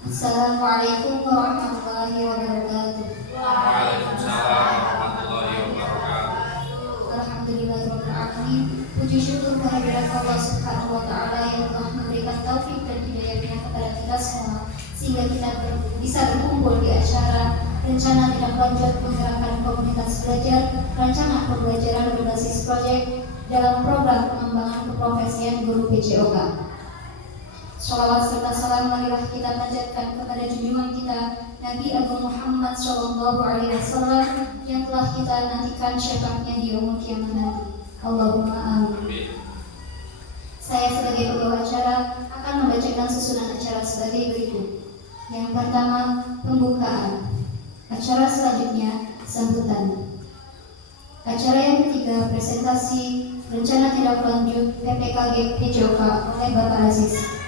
Assalamualaikum warahmatullahi wabarakatuh. Waalaikumsalam warahmatullahi wabarakatuh. Alhamdulillahirabbil alamin. Puji syukur kehadirat Allah Subhanahu wa taala yang telah memberikan taufik dan hidayahnya kepada kita semua sehingga kita bisa berkumpul di acara rencana tindak lanjut menggerakkan komunitas belajar rancangan pembelajaran berbasis proyek dalam program pengembangan keprofesian guru PJOK. Shalawat serta salam marilah kita panjatkan kepada junjungan kita Nabi Agung Muhammad Shallallahu Alaihi Wasallam yang telah kita nantikan syafaatnya di yaumul kiamat nanti. Allahumma amin. Saya sebagai pembawa acara akan membacakan susunan acara sebagai berikut. Yang pertama, pembukaan. Acara selanjutnya, sambutan. Acara yang ketiga, presentasi rencana tindak lanjut PPKG PJOK oleh Bapak Aziz.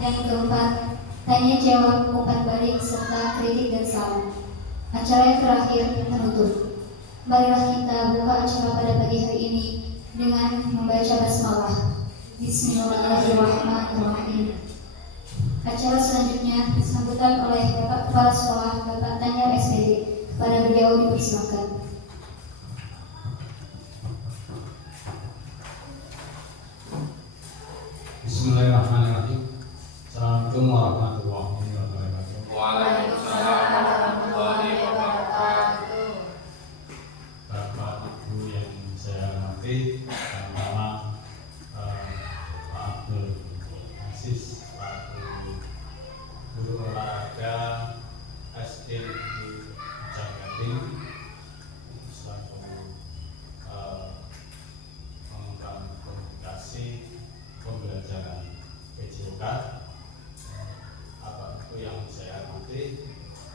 Yang keempat, tanya jawab, umpan balik, serta kritik dan saran. Acara yang terakhir, penutup. Marilah kita buka acara pada pagi hari ini dengan membaca basmalah. Bismillahirrahmanirrahim. Acara selanjutnya disambutan oleh Bapak Kepala Sekolah, Bapak Tanyar SPD. Kepada beliau dipersilakan. Bismillahirrahmanirrahim. Assalamualaikum warahmatullahi wabarakatuh. Waalaikumsalam warahmatullahi wabarakatuh. Bapak Ibu yang saya hormati, pertama Pak Abdul Aziz, Pak Guru Olahraga SD di Jagating, selaku pengembangan komunikasi pembelajaran PJOK. Bapak Ibu yang saya hormati,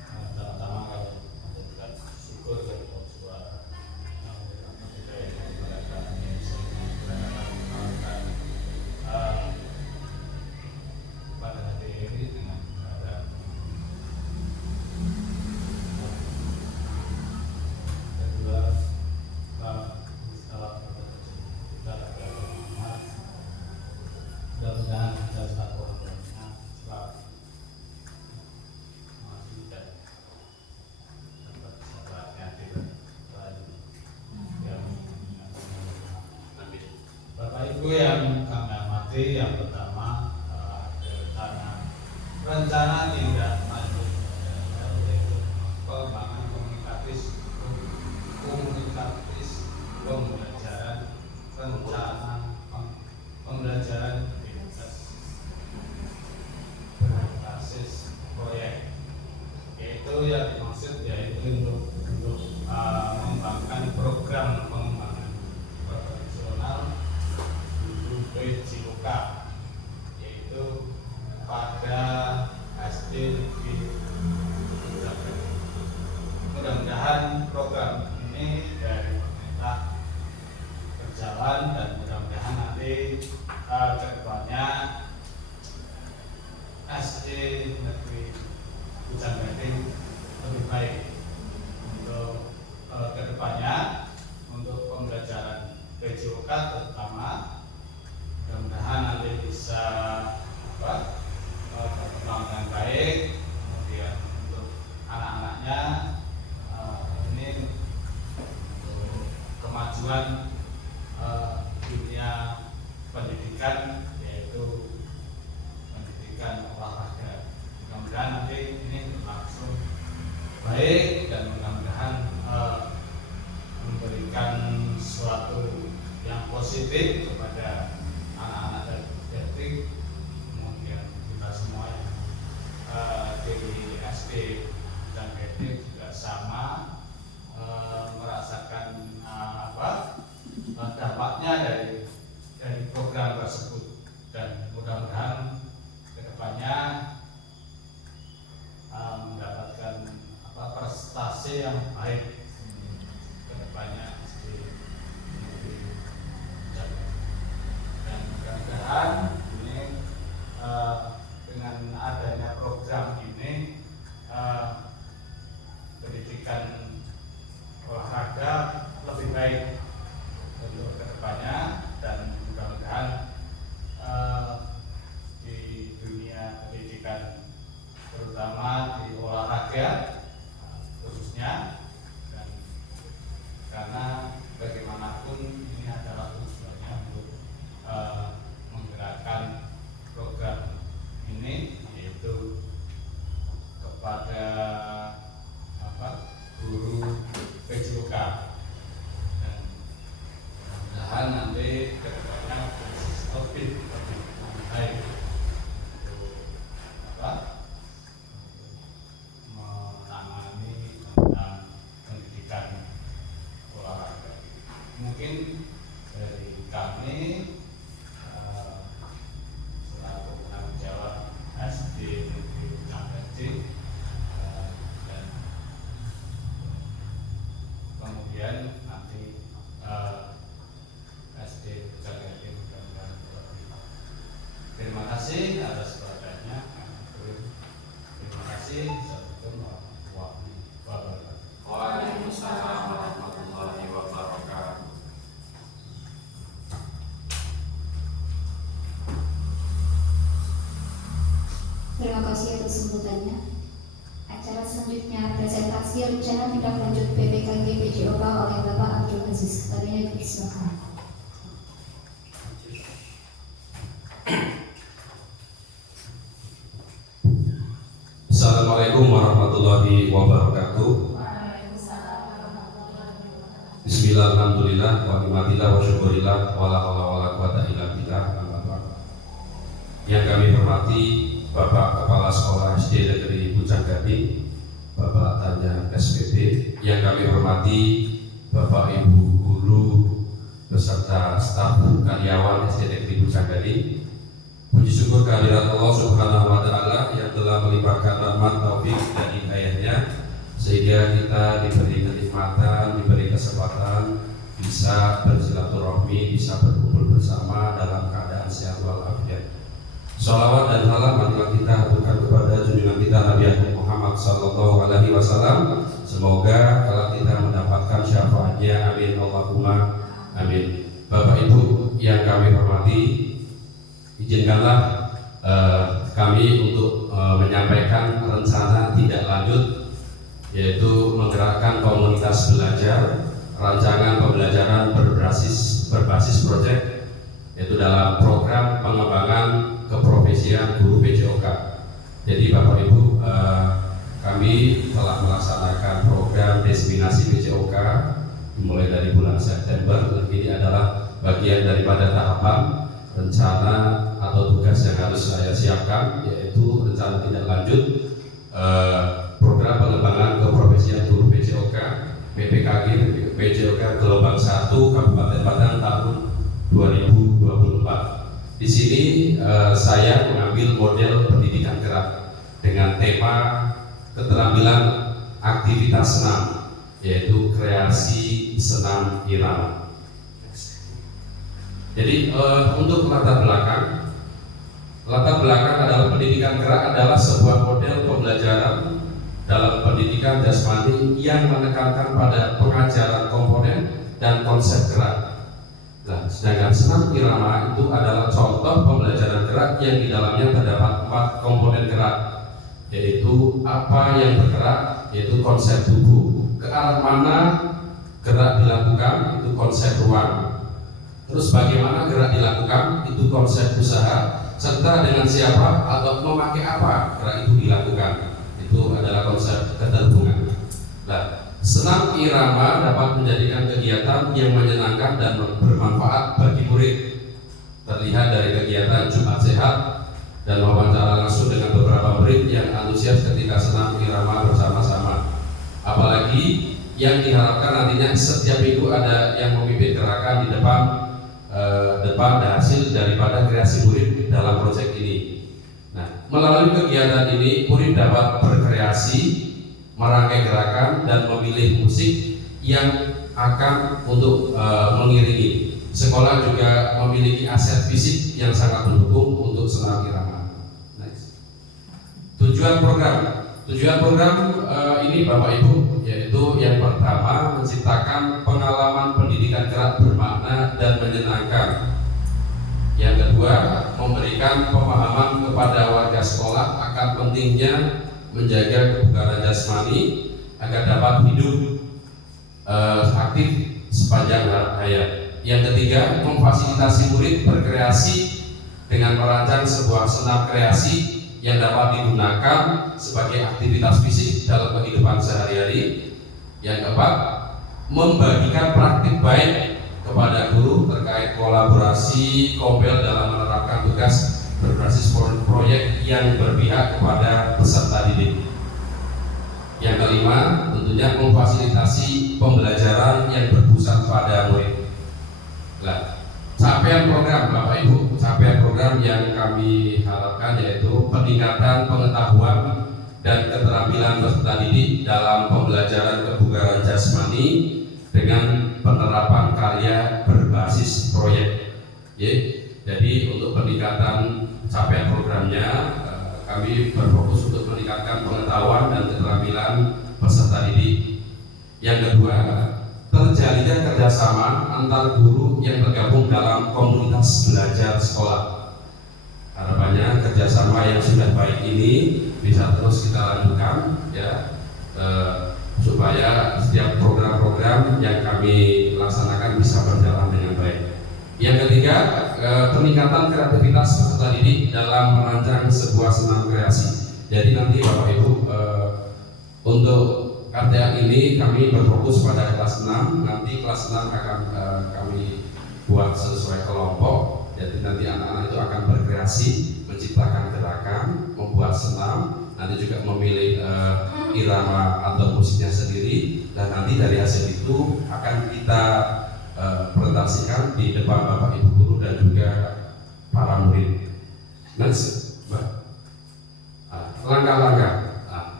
pertama-tama kami mengucapkan syukur kepada Allah Subhanahu yang memberikan hidayah kepada kami pada hari ini dengan keadaan kedua setelah kita belajar mudah-mudahan ada satu orangnya selalu masih dan dapat sahabatnya tidak lain yang Bapak Ibu yang kami hormati, yang pertama rencana tindak lanjut pengembangan komunikatif pembelajaran rencana pembelajaran berbasis proyek, yaitu yang dimaksud yaitu untuk mengembangkan program pengembangan profesional guru PJOK, yaitu pada SD negeri Jagating. Mudah-mudahan program ini dari pemerintah berjalan dan mudah-mudahan nanti kedepannya SD negeri Jagating lebih baik untuk kedepannya untuk pembelajaran PJOK terutama. Mudah-mudahan nanti bisa berkembang dengan baik. Kemudian untuk anak-anaknya ini untuk kemajuan dunia pendidikan, yaitu pendidikan olahraga. Mudah-mudahan nanti ini berlangsung baik dan mudah-mudahan memberikan suatu yang positif kepada anak-anak dan Jagating, kemudian kita semua yang di SD Jagating juga sama merasakan dampaknya dari program tersebut, dan mudah-mudahan kedepannya mendapatkan prestasi yang baik kedepannya dan mudah-mudahan ini dengan adanya program ini pendidikan olahraga lebih baik untuk kedepannya, dan mudah-mudahan di dunia pendidikan terutama di olahraga khususnya, dan karena bagaimanapun ini adalah tujuannya untuk menggerakkan program ini, yaitu kepada guru PJOK, dan mudah-mudahan nanti kedepannya lebih baik menangani tentang pendidikan olahraga. Mungkin dari kami selaku penanggung jawab SD Negeri Canggaji, dan kemudian nanti SD Canggaji mudah-mudahan lebih. Terima kasih atas perhatiannya. Terima kasih. Assalamualaikum warahmatullahi wabarakatuh. Waalaikumsalam warahmatullahi wabarakatuh. Terima kasih atas sambutannya. Acara selanjutnya presentasi rencana tindak lanjut PPKG PJOK oleh Bapak Abdul Aziz. Kabinet disilakan. Assalamualaikum warahmatullahi wabarakatuh. Bismillah, alhamdulillah, wa ni'matillah, wa syukurillah, wa la haula wa la quwata illa billah. Yang kami hormati Bapak Kepala Sekolah SD Negeri Pucang Gading, Bapak Tanya SPP. Yang kami hormati Bapak Ibu Guru beserta staf karyawan SD Negeri Pucang Gading. Puji syukur kehadirat Allah Subhanahu wa Ta'ala yang telah melimpahkan rahmat, taufik dan hidayahnya sehingga kita diberi kenikmatan, diberi kesempatan bisa bersilaturahmi, bisa berkumpul bersama dalam keadaan sehat walafiat. Shalawat dan salam marilah kita aturkan kepada junjungan kita Nabi Muhammad Sallallahu Alaihi Wasallam. Semoga kalau kita mendapatkan syafaatnya, amin Allahumma amin. Bapak Ibu yang kami hormati, izinkanlah kami untuk menyampaikan rencana tindak lanjut, yaitu menggerakkan komunitas belajar, rancangan pembelajaran berbasis proyek, yaitu dalam program pengembangan keprofesian guru PJOK. Jadi Bapak Ibu, kami telah melaksanakan program destinasi PJOK mulai dari bulan September. Ini adalah bagian daripada tahapan rencana atau tugas yang harus saya siapkan, yaitu rencana tindak lanjut program pengembangan keprofesian guru PJOK PPKG PJOK gelombang 1 Kabupaten Padang tahun 2024. Di sini saya mengambil model pendidikan gerak dengan tema keterampilan aktivitas senam, yaitu kreasi senam irama. Jadi untuk latar belakang adalah pendidikan gerak adalah sebuah model pembelajaran dalam pendidikan jasmani yang menekankan pada pengajaran komponen dan konsep gerak. Nah, sedangkan senam irama itu adalah contoh pembelajaran gerak yang di dalamnya terdapat 4 komponen gerak, yaitu apa yang bergerak, yaitu konsep tubuh, ke arah mana gerak dilakukan, itu konsep ruang, terus bagaimana gerak dilakukan, itu konsep usaha, serta dengan siapa atau memakai apa gerak itu dilakukan, itu adalah konsep keterhubungan. Nah, senam irama dapat menjadikan kegiatan yang menyenangkan dan bermanfaat bagi murid. Terlihat dari kegiatan Jumat Sehat dan wawancara langsung dengan beberapa murid yang antusias ketika senam irama bersama-sama. Apalagi yang diharapkan nantinya setiap minggu ada yang memimpin gerakan di depan hasil daripada kreasi murid dalam proyek ini. Nah, melalui kegiatan ini murid dapat berkreasi, merangkai gerakan dan memilih musik yang akan untuk mengiringi. Sekolah juga memiliki aset fisik yang sangat mendukung untuk senam irama. Next. Tujuan program ini Bapak Ibu, yaitu yang pertama menciptakan pengalaman pendidikan gerak bermakna dan menyenangkan. Yang kedua, memberikan pemahaman kepada warga sekolah akan pentingnya menjaga kebugaran jasmani agar dapat hidup aktif sepanjang hayat. Yang ketiga, memfasilitasi murid berkreasi dengan merancang sebuah senam kreasi yang dapat digunakan sebagai aktivitas fisik dalam kehidupan sehari-hari. Yang keempat, membagikan praktik baik kepada guru terkait kolaborasi Kobel dalam menerapkan tugas berbasis proyek yang berpihak kepada peserta didik. Yang kelima, tentunya memfasilitasi pembelajaran yang berpusat pada murid. Nah, capaian program Bapak Ibu, capaian program yang kami harapkan yaitu peningkatan pengetahuan dan keterampilan peserta didik dalam pembelajaran kebugaran jasmani dengan penerapan karya berbasis proyek. Jadi untuk peningkatan capaian programnya, kami berfokus untuk meningkatkan pengetahuan dan keterampilan peserta didik. Yang kedua, terjalinnya kerjasama antar guru yang tergabung dalam komunitas belajar sekolah. Harapannya kerjasama yang sudah baik ini bisa terus kita lanjutkan, ya, supaya setiap program-program yang kami laksanakan bisa berjalan dengan baik. Yang ketiga, peningkatan kreativitas peserta didik dalam merancang sebuah senam kreasi. Jadi nanti Bapak Ibu, untuk karya ini kami berfokus pada kelas 6. Nanti kelas 6 akan kami buat sesuai kelompok. Jadi nanti anak-anak itu akan berkreasi, menciptakan gerakan, membuat senam, nanti juga memilih irama atau musiknya sendiri, dan nanti dari hasil itu akan kita presentasikan di depan Bapak Ibu guru dan juga para murid. Langkah-langkah,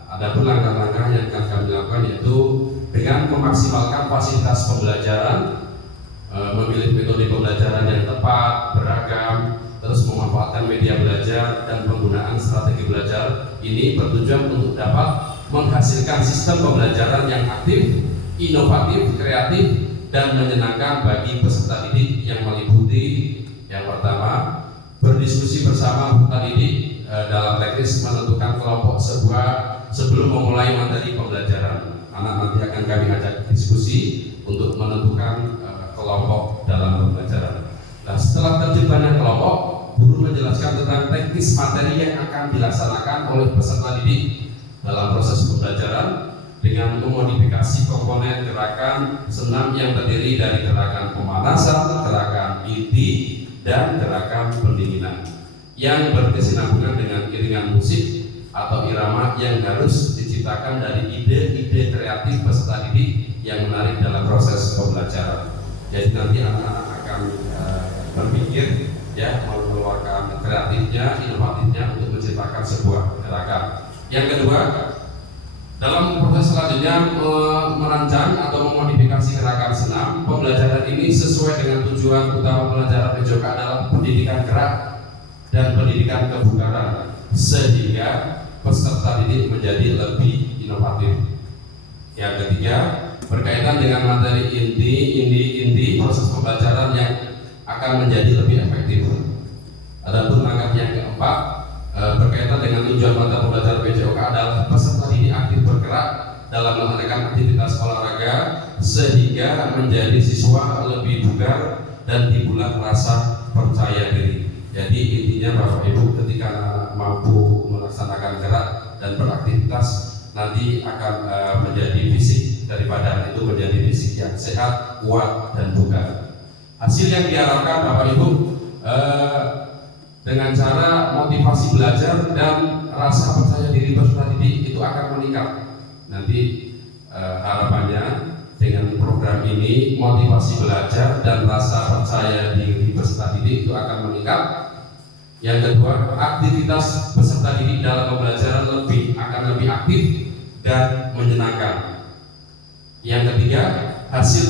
ada pun langkah-langkah yang akan kami lakukan yaitu dengan memaksimalkan fasilitas pembelajaran, memilih metode pembelajaran yang tepat, beragam, terus memanfaatkan media belajar dan penggunaan strategi belajar. Ini bertujuan untuk dapat menghasilkan sistem pembelajaran yang aktif, inovatif, kreatif, dan menyenangkan bagi peserta didik yang meliputi yang pertama, berdiskusi bersama peserta didik dalam teknis menentukan kelompok sebelum memulai materi pembelajaran. Anak nanti akan kami ajak diskusi untuk menentukan kelompok dalam pembelajaran. Nah, setelah terciptanya kelompok, guru menjelaskan tentang teknis materi yang akan dilaksanakan oleh peserta didik dalam proses pembelajaran dengan memodifikasi komponen gerakan senam yang terdiri dari gerakan pemanasan, gerakan inti, dan gerakan pendinginan yang berkesinambungan dengan iringan musik atau irama yang harus diciptakan dari ide-ide kreatif peserta didik yang menarik dalam proses pembelajaran. Jadi nanti anak-anak akan berpikir, ya, mengeluarkan kreatifnya, inovatifnya untuk menciptakan sebuah gerakan. Yang kedua, dalam proses selanjutnya merancang atau memodifikasi gerakan senam. Pembelajaran ini sesuai dengan tujuan utama pelajaran PJOK adalah pendidikan gerak dan pendidikan kebugaran, sehingga peserta didik menjadi lebih inovatif. Yang ketiga, berkaitan dengan materi inti proses pembelajaran yang akan menjadi lebih efektif. Adapun langkah yang keempat, berkaitan dengan tujuan mata pembelajaran PJOK adalah peserta didik aktif bergerak dalam melaksanakan aktivitas olahraga sehingga menjadi siswa lebih bugar dan timbullah rasa percaya diri. Jadi intinya Bapak Ibu, ketika anak mampu melaksanakan gerak dan beraktivitas, nanti akan menjadi fisik daripada anak itu menjadi fisik yang sehat, kuat, dan bugar. Hasil yang diharapkan Bapak Ibu dengan cara motivasi belajar dan rasa percaya diri peserta didik itu akan meningkat. Nanti harapannya dengan program ini motivasi belajar dan rasa percaya diri peserta didik itu akan meningkat. Yang kedua, aktivitas peserta didik dalam pembelajaran akan lebih aktif dan menyenangkan. Yang ketiga, hasil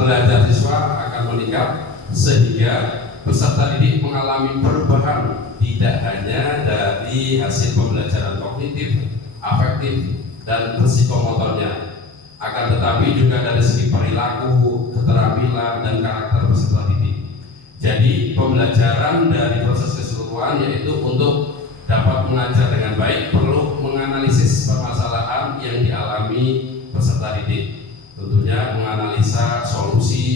belajar siswa akan meningkat sehingga peserta didik mengalami perubahan tidak hanya dari hasil pembelajaran kognitif, afektif, dan psikomotornya, akan tetapi juga dari segi perilaku, keterampilan, dan karakter peserta didik. Jadi pembelajaran dari proses keseluruhan yaitu untuk dapat mengajar dengan baik perlu menganalisis tentunya menganalisa solusi,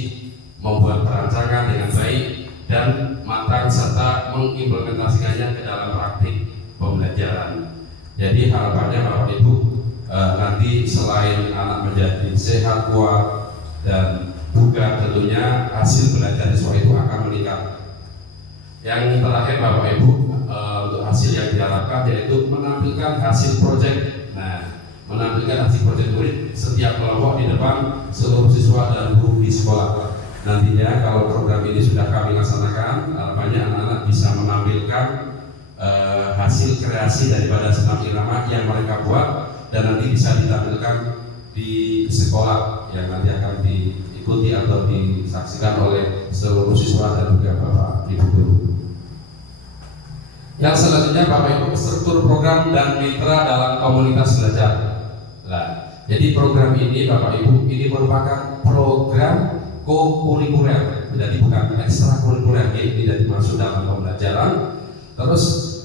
membuat perancangan dengan baik dan matang serta mengimplementasikannya ke dalam praktik pembelajaran. Jadi harapannya Bapak Ibu nanti selain anak menjadi sehat, kuat dan bugar, tentunya hasil belajar siswa itu akan meningkat. Yang terakhir Bapak Ibu, untuk hasil yang diharapkan yaitu menampilkan hasil proyek. Nah, menampilkan hasil proyek murid setiap kelompok di depan seluruh siswa dan guru di sekolah. Nantinya kalau program ini sudah kami laksanakan, harapannya anak-anak bisa menampilkan hasil kreasi daripada senam irama yang mereka buat dan nanti bisa ditampilkan di sekolah yang nanti akan diikuti atau disaksikan oleh seluruh siswa dan juga Bapak Ibu guru. Yang selanjutnya Bapak Ibu, struktur program dan mitra dalam komunitas belajar. Nah, jadi program ini Bapak Ibu ini merupakan program co-kurikuler, jadi bukan ekstrakurikuler, tidak dimaksud dalam pembelajaran. Terus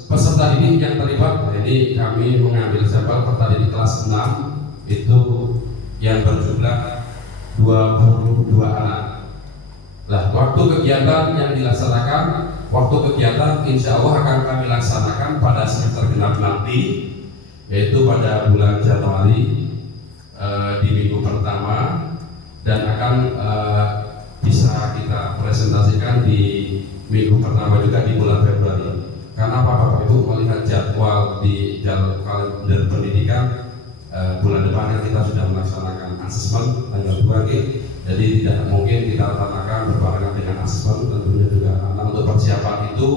peserta didik yang terlibat, jadi kami mengambil sampel peserta didik kelas 6 itu yang berjumlah 22 anak. Nah, waktu kegiatan yang dilaksanakan, waktu kegiatan insya Allah akan kami laksanakan pada semester genap nanti, yaitu pada bulan Januari di minggu pertama, dan akan bisa kita presentasikan di minggu pertama juga di bulan Februari. Karena Bapak Ibu melihat jadwal di kalender pendidikan, bulan depan kan kita sudah melaksanakan asesmen tanggal 2 jadi tidak mungkin kita laksanakan berbarengan dengan asesmen. Tentunya juga karena untuk persiapan itu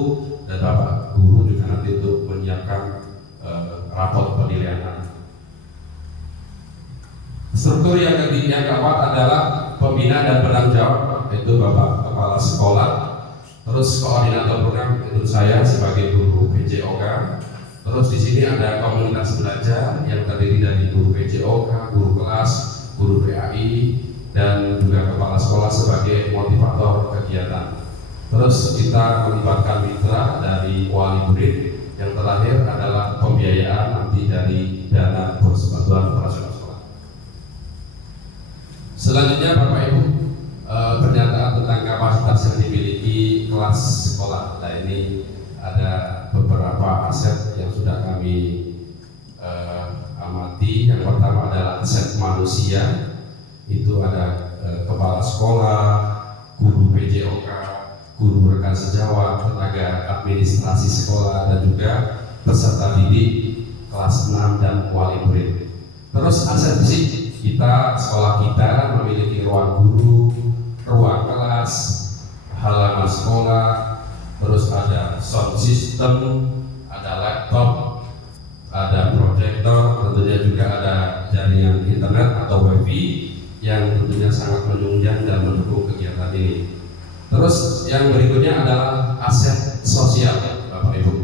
dan Bapak guru juga nanti untuk menyiapkan rapot penilaian. Struktur yang keempat adalah pembina dan penanggung jawab, yaitu Bapak Kepala Sekolah. Terus koordinator program itu saya sebagai guru PJOK. Terus di sini ada komunitas belajar yang terdiri dari guru PJOK, guru kelas, guru PAI, dan juga kepala sekolah sebagai motivator kegiatan. Terus kita melibatkan mitra dari wali murid. Yang terakhir adalah pembiayaan nanti dari dana persatuan operasional sekolah. Selanjutnya Bapak Ibu, pernyataan tentang kapasitas yang dimiliki kelas sekolah. Nah, ini ada beberapa aset yang sudah kami amati. Yang pertama adalah aset manusia, itu ada kepala sekolah, guru PJOK, guru rekan sejawat, tenaga administrasi sekolah, dan juga peserta didik kelas 6 dan wali murid. Terus aset fisik kita, sekolah kita memiliki ruang guru, ruang kelas, halaman sekolah, terus ada sound system, ada laptop, ada proyektor, tentunya juga ada jaringan internet atau wifi yang tentunya sangat menunjang dan mendukung kegiatan ini. Terus yang berikutnya adalah aset sosial Bapak Ibu.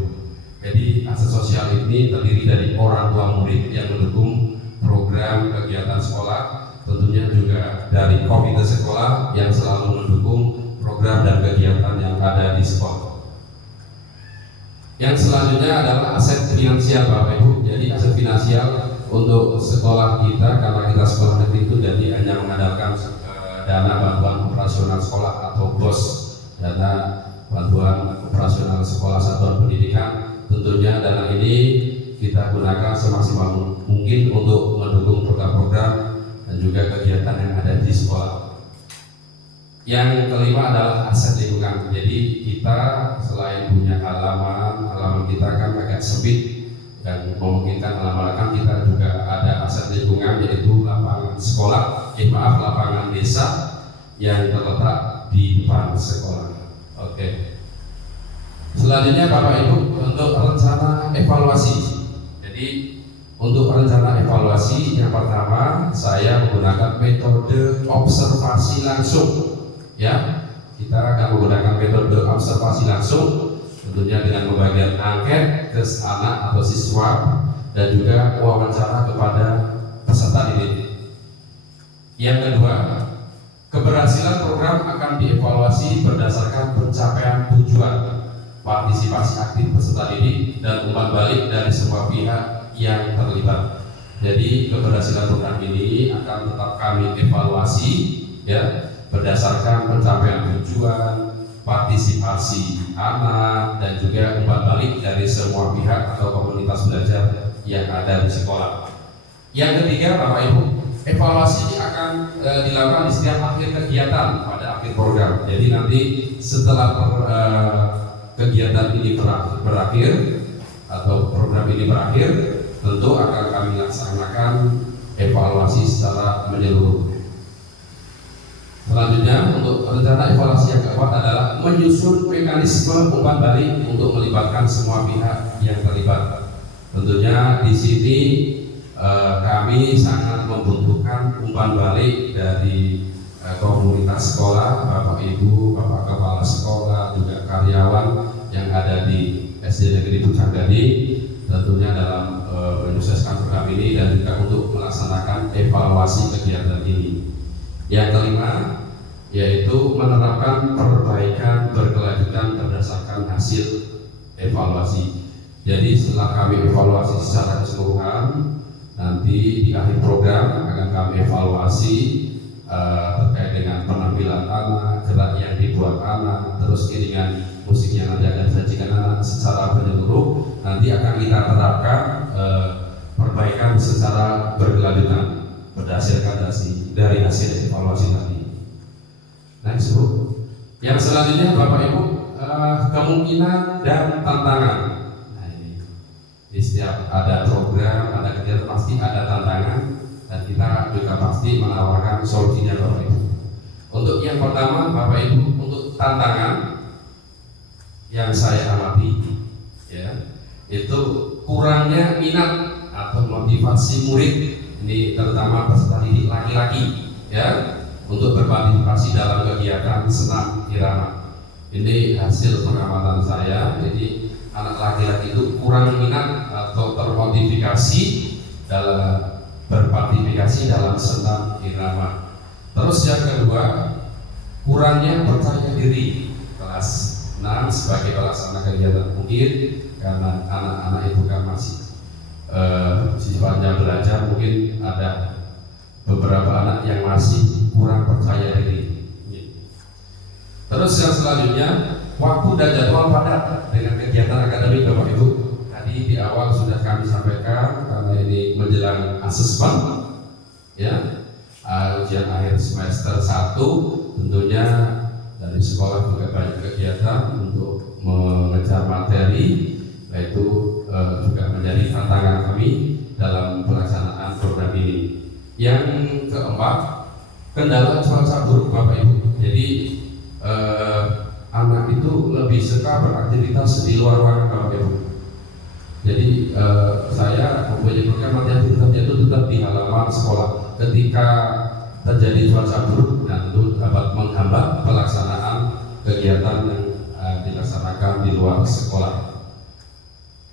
Jadi aset sosial ini terdiri dari orang tua murid yang mendukung program kegiatan sekolah, tentunya juga dari komite sekolah yang selalu mendukung program dan kegiatan yang ada di sekolah. Yang selanjutnya adalah aset finansial Bapak Ibu. Jadi aset finansial untuk sekolah kita, karena kita sekolah negeri itu jadi hanya mengandalkan dana bantuan operasional sekolah atau BOS, dana bantuan operasional sekolah satuan pendidikan. Tentunya dana ini kita gunakan semaksimal mungkin untuk mendukung program-program dan juga kegiatan yang ada di sekolah. Yang kelima adalah aset lingkungan. Jadi kita selain punya halaman kita kan agak sempit dan memungkinkan halaman kita juga ada aset lingkungan, yaitu lapangan sekolah, lapangan desa yang terletak di depan sekolah. Oke. Selanjutnya Bapak Ibu, untuk rencana evaluasi. Jadi untuk rencana evaluasi yang pertama saya menggunakan metode observasi langsung. Ya, kita akan menggunakan metode observasi langsung, tentunya dengan pembagian angket ke anak atau siswa dan juga wawancara kepada peserta didik. Yang kedua, keberhasilan program akan dievaluasi berdasarkan pencapaian tujuan, partisipasi aktif peserta didik, dan umpan balik dari semua pihak yang terlibat. Jadi keberhasilan program ini akan tetap kami evaluasi ya berdasarkan pencapaian tujuan, partisipasi anak dan juga umpan balik dari semua pihak atau komunitas belajar yang ada di sekolah. Yang ketiga, Bapak Ibu, evaluasi ini akan dilakukan di setiap akhir kegiatan pada akhir program. Jadi nanti setelah kegiatan ini berakhir atau program ini berakhir, tentu akan kami laksanakan evaluasi secara menyeluruh. Selanjutnya, untuk rencana evaluasi yang keempat adalah menyusun mekanisme umpan balik untuk melibatkan semua pihak yang terlibat. Tentunya di sini kami sangat membutuhkan umpan balik dari komunitas sekolah, Bapak Ibu, Bapak Kepala Sekolah, juga karyawan yang ada di SD Negeri Pucang Gading, tentunya dalam menyukseskan program ini dan juga untuk melaksanakan evaluasi kegiatan ini. Yang kelima, yaitu menerapkan perbaikan berkelanjutan berdasarkan hasil evaluasi. Jadi setelah kami evaluasi secara keseluruhan, nanti di akhir program akan kami evaluasi terkait dengan penampilan anak, gerak yang dibuat anak, terus iringan musik yang nanti akan disajikan anak secara menyeluruh. Nanti akan kita terapkan perbaikan secara berkelanjutan berdasarkan dari hasil evaluasi tadi. Next, Bu. Yang selanjutnya, Bapak Ibu, kemungkinan dan tantangan. Nah, ini di setiap ada program, ada kegiatan pasti ada tantangan dan kita juga pasti menawarkan solusinya, Bapak Ibu. Untuk yang pertama, Bapak Ibu, untuk tantangan yang saya amati, ya, itu kurangnya minat atau motivasi murid. Ini terutama peserta didik laki-laki ya untuk berpartisipasi dalam kegiatan senam irama. Ini hasil pengamatan saya. Jadi anak laki-laki itu kurang minat atau termotivasi dalam berpartisipasi dalam senam irama. Terus yang kedua, kurangnya percaya diri kelas 6 sebagai pelaksana kegiatan. Mungkin karena anak-anak itu kan masih siswanya belajar, mungkin ada beberapa anak yang masih kurang percaya diri. Terus yang selanjutnya, waktu dan jadwal padat dengan kegiatan akademik, Bapak Ibu. Tadi di awal sudah kami sampaikan karena ini menjelang asesmen, ya, ujian akhir semester 1, tentunya dari sekolah juga banyak kegiatan untuk mengejar materi, yaitu juga menjadi tantangan kami dalam pelaksanaan program ini. Yang keempat, kendala cuaca buruk, Bapak Ibu. Jadi anak itu lebih suka beraktivitas di luar ruangan, Bapak Ibu. Jadi saya mempunyai program latihan tetapnya itu tetap di halaman sekolah. Ketika terjadi cuaca buruk, dan itu dapat menghambat pelaksanaan kegiatan yang dilaksanakan di luar sekolah.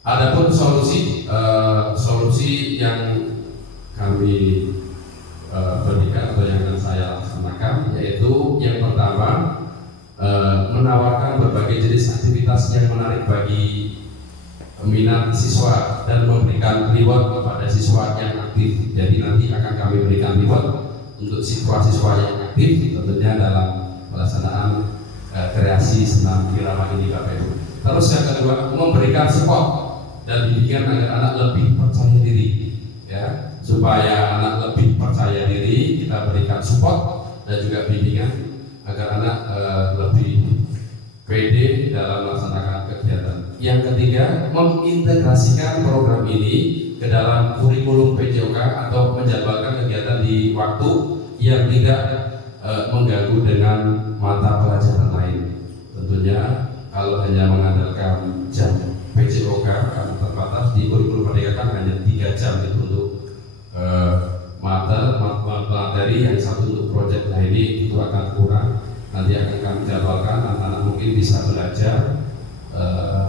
Adapun solusi yang kami berikan atau yang akan saya laksanakan, yaitu yang pertama, menawarkan berbagai jenis aktivitas yang menarik bagi minat siswa dan memberikan reward kepada siswa yang aktif. Jadi nanti akan kami berikan reward untuk siswa-siswa yang aktif, tentunya dalam pelaksanaan kreasi senam irama ini, Bapak Ibu. Terus yang kedua, memberikan support dan bimbingan agar anak lebih percaya diri, ya, supaya anak lebih percaya diri, kita berikan support dan juga bimbingan agar anak lebih pede dalam melaksanakan kegiatan. Yang ketiga, mengintegrasikan program ini ke dalam kurikulum PJOK atau menjadwalkan kegiatan di waktu yang tidak mengganggu dengan mata pelajaran lain. Tentunya kalau hanya mengandalkan jam PJOK karena terbatas di kurikulum Merdeka kan hanya 3 jam itu untuk materi, yang satu untuk proyek. Nah ini itu akan kurang. Nanti akan kami jadwalkan anak-anak mungkin bisa belajar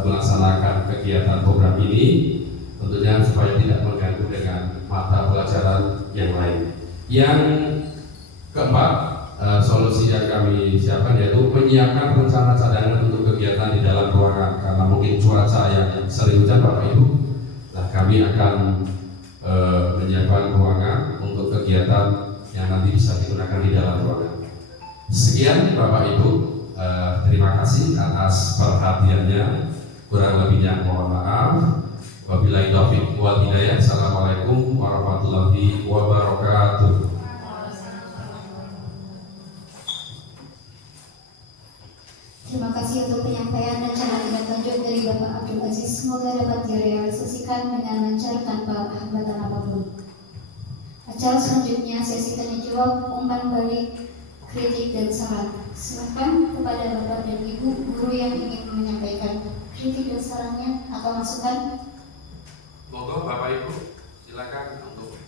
melaksanakan kegiatan program ini, tentunya supaya tidak mengganggu dengan mata pelajaran yang lain. Yang keempat, solusi yang kami siapkan yaitu menyiapkan rencana cadangan untuk kegiatan di dalam ruangan. Karena mungkin cuaca yang sering hujan, Bapak Ibu, nah kami akan menyiapkan ruangan untuk kegiatan yang nanti bisa digunakan di dalam ruangan. Sekian Bapak Ibu, terima kasih atas perhatiannya. Kurang lebihnya mohon maaf. Wabillahi taufiq wal hidayah. Assalamualaikum warahmatullahi wabarakatuh. Terima kasih untuk penyampaian rencana tindak lanjut dari Bapak Abdul Aziz. Semoga dapat direalisasikan dengan lancar tanpa hambatan apapun. Acara selanjutnya sesi tanya jawab, umpan balik, kritik dan saran. Silakan kepada Bapak dan Ibu guru yang ingin menyampaikan kritik dan sarannya atau masukan. Monggo Bapak Ibu, silakan untuk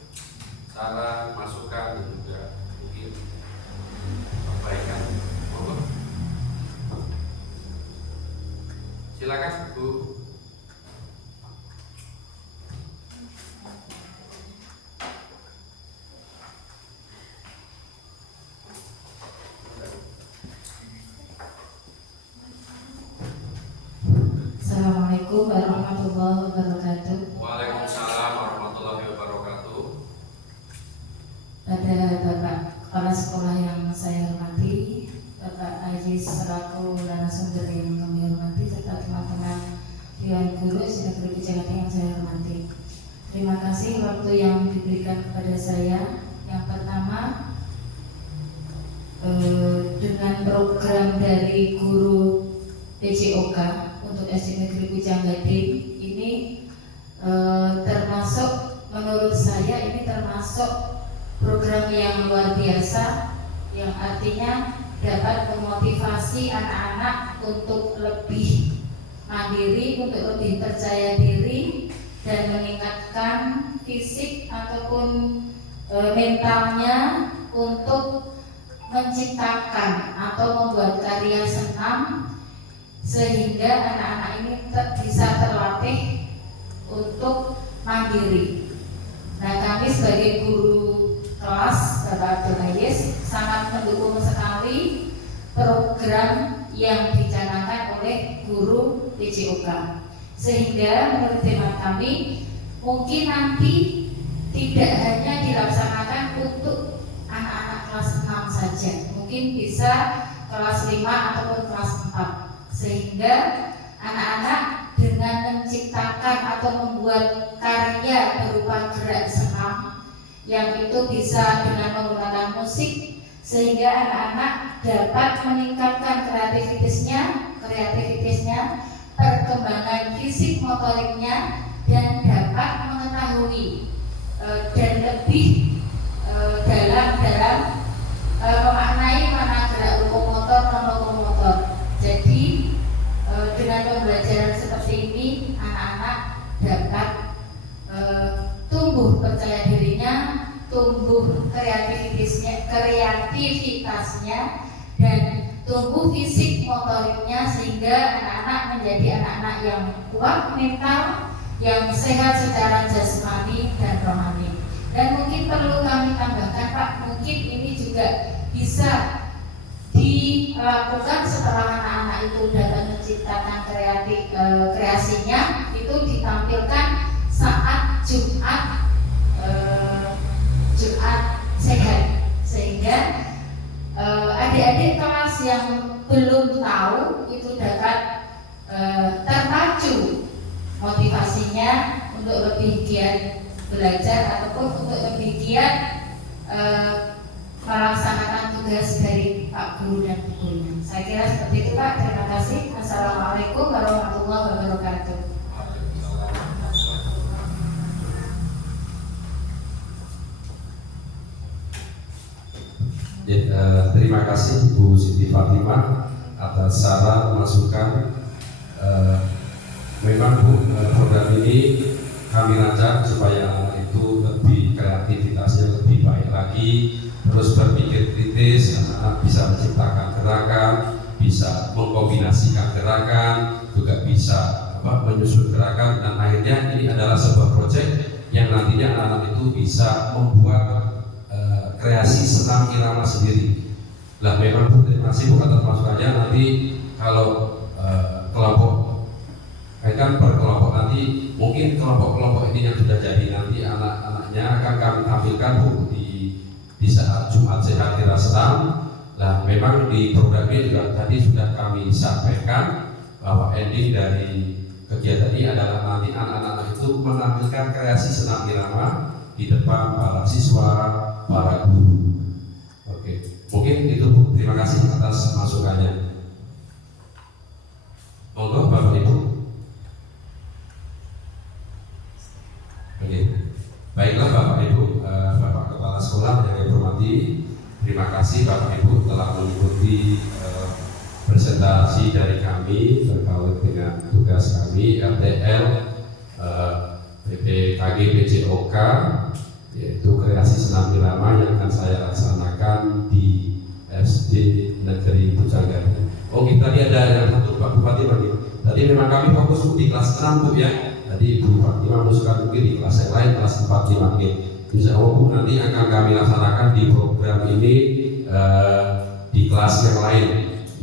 saran, masukan dan juga mungkin perbaikan. Monggo. Silakan Bu. Assalamualaikum warahmatullahi wabarakatuh. Waalaikumsalam warahmatullahi wabarakatuh. Pada Bapak Kepala Sekolah yang saya hormati, Bapak Aziz selaku narasumber yang kami hormati, serta teman-teman Dewan Guru Negeri Kecamatan yang saya hormati. Terima kasih waktu yang diberikan kepada saya. Yang pertama, dengan program dari guru PJOK untuk SD Negeri Pujanggadi ini termasuk, menurut saya ini termasuk program yang luar biasa, yang artinya dapat memotivasi anak-anak untuk lebih mandiri, untuk lebih percaya diri, dan meningkatkan fisik ataupun mentalnya untuk menciptakan atau membuat karya senam, sehingga anak-anak ini bisa terlatih untuk mandiri. Nah, kami sebagai guru kelas Bapak Abdul Aziz sangat mendukung sekali program yang dicanangkan oleh guru PJOK, sehingga menurut teman kami mungkin nanti tidak hanya dilaksanakan untuk anak-anak kelas 6 saja, mungkin bisa kelas 5 ataupun kelas 4, sehingga anak-anak dengan menciptakan atau membuat karya berupa gerak senam yang itu bisa dengan menggunakan musik, sehingga anak-anak dapat meningkatkan kreativitasnya, perkembangan fisik motoriknya, dan dapat mengetahui dan lebih dalam memaknai mana gerak lokomotor non lokomotor. Jadi dengan pembelajaran seperti ini anak-anak dapat tumbuh percaya dirinya, tumbuh kreativitasnya, dan tumbuh fisik motoriknya, sehingga anak-anak menjadi anak-anak yang kuat mental, yang sehat secara jasmani dan rohani. Dan mungkin perlu kami tambahkan Pak, mungkin ini juga bisa dilakukan setelah anak-anak itu dapat menciptakan kreasinya, itu ditampilkan saat Jumat sehat, sehingga adik-adik kelas yang belum tahu itu dapat terpacu motivasinya untuk lebih giat belajar ataupun untuk lebih giat melaksanakan tugas dari Pak Guru dan Bu Gurunya. Saya kira seperti itu Pak. Terima kasih. Assalamualaikum warahmatullahi wabarakatuh. Terima kasih Bu Siti Fatimah atas saran masukan. Memang Bu, program ini kami rancang supaya anak itu lebih kreativitasnya lebih baik lagi, terus berpikir kritis, anak-anak bisa menciptakan gerakan, bisa mengkombinasikan gerakan, juga bisa menyusun gerakan, dan akhirnya ini adalah sebuah proyek yang nantinya anak-anak itu bisa membuat kreasi senam irama sendiri. Lah memang Bu, terima kasih Bu atas masukannya. Nanti kalau kelompok kan per kelompok, nanti mungkin kelompok-kelompok ini yang sudah jadi, nanti anak-anak anak-anaknya akan kami tampilkan Bu di saat Jumat Sehat Kira Senam. Nah, memang di programnya juga tadi sudah kami sampaikan bahwa ending dari kegiatan ini adalah nanti anak-anak itu menampilkan kreasi senam irama di depan para siswa, para guru. Oke, mungkin itu Bu. Terima kasih atas masukannya. Monggo Bapak Ibu. Oke, baiklah Bapak Ibu, Bapak Kepala Sekolah yang saya hormati, terima kasih Bapak Ibu telah mengikuti presentasi dari kami terkait dengan tugas kami RTL PPKG PJOK, yaitu kreasi senam irama yang akan saya laksanakan di SD Negeri Pujagan. Oh, kita tadi ada yang satu Pak Bupati lagi. Tadi memang kami fokus di kelas 6 Bu ya. Tadi Bu Fatimah mengusulkan mungkin di kelas yang lain, kelas 4, 5 G. Insya Allah Bu nanti akan kami laksanakan di program ini di kelas yang lain,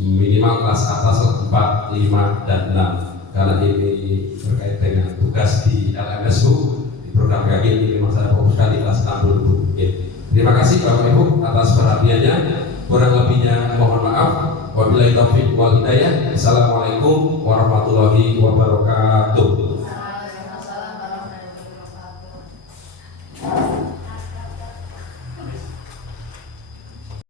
minimal kelas atas 4, 5, dan 6. Karena ini terkait dengan tugas di LMS Bu, di program KG ini memang saya fokuskan di kelas 6 dulu Bu. Oke. Terima kasih Bapak Ibu atas perhatiannya. Kurang lebihnya mohon maaf. Wabillahi taufiq wal hidayah. Assalamualaikum warahmatullahi wabarakatuh.